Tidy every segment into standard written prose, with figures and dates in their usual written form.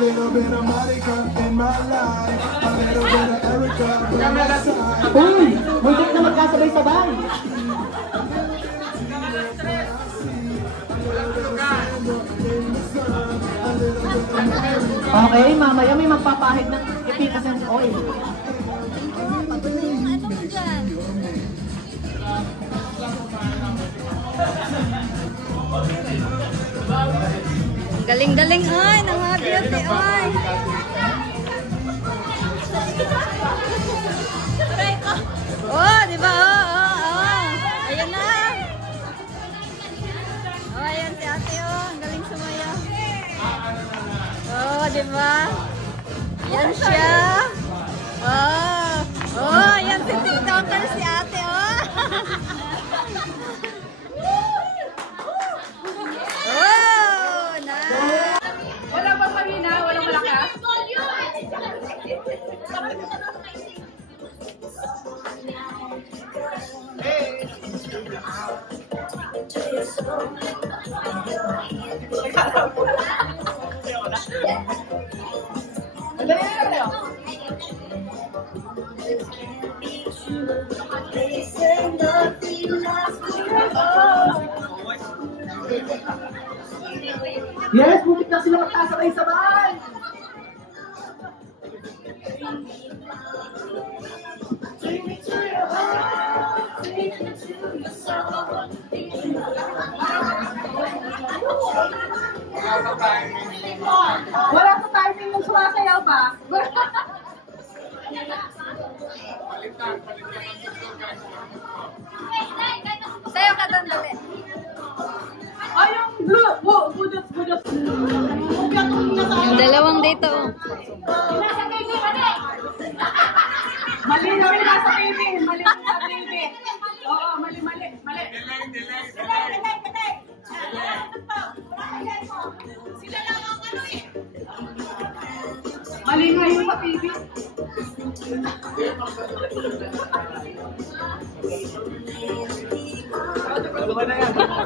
little bit of Monica in my life. A little bit of Erica by my side. Uy! Muntik na magkasabay-sabay! Okay, mamaya may magpapahid ng efficacent oil. Galing-galing ay, ng mga beauty ay. Oh, di ba? Oh. Ayan na. Oh, ayan si ate oh. Ang galing sumayaw. Oh, di ba? Ayan siya. Oh. Oh, ayan si TikToker si ate oh. Oh, nice. Wala bang mahina? Walang malakas? Yes, bumit na sila magkasabay-sabay! Wala sa timing yung sumasayaw ba? Sayo ka doon dali. Ay, yung blue! Budos! Yung dalawang dito. Mali na rin nasa TV! Mali na sa TV! Oo, mali! Sila lang ang ano eh! Mali nga yung sa TV!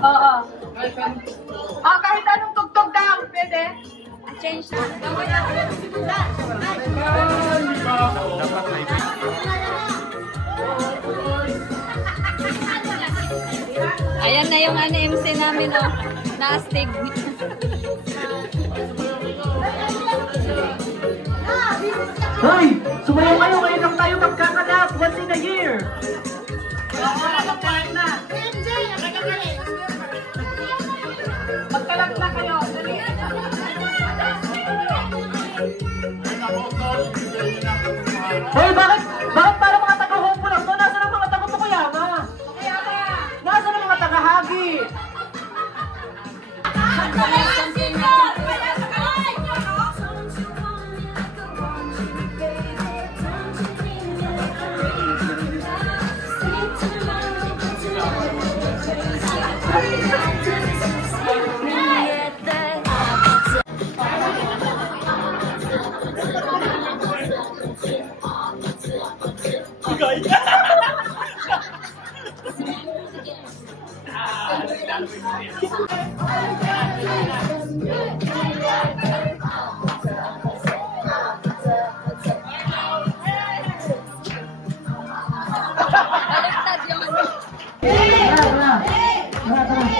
Oo. Kahit anong tugtog daw, pwede? Change na. Ayan na yung MC namin oh. Naastig. Hoy! Sumayaw kayo! Ngayon lang tayo magkakanap! Once in a year! Magkalag na kayo. Dali. Hoy! Bakit para mga taga-hopo lang to? Nasaan ang mga taga-Tokuyama? Nasaan ang mga taga-Hagi? Baliktad yung ano. Tara!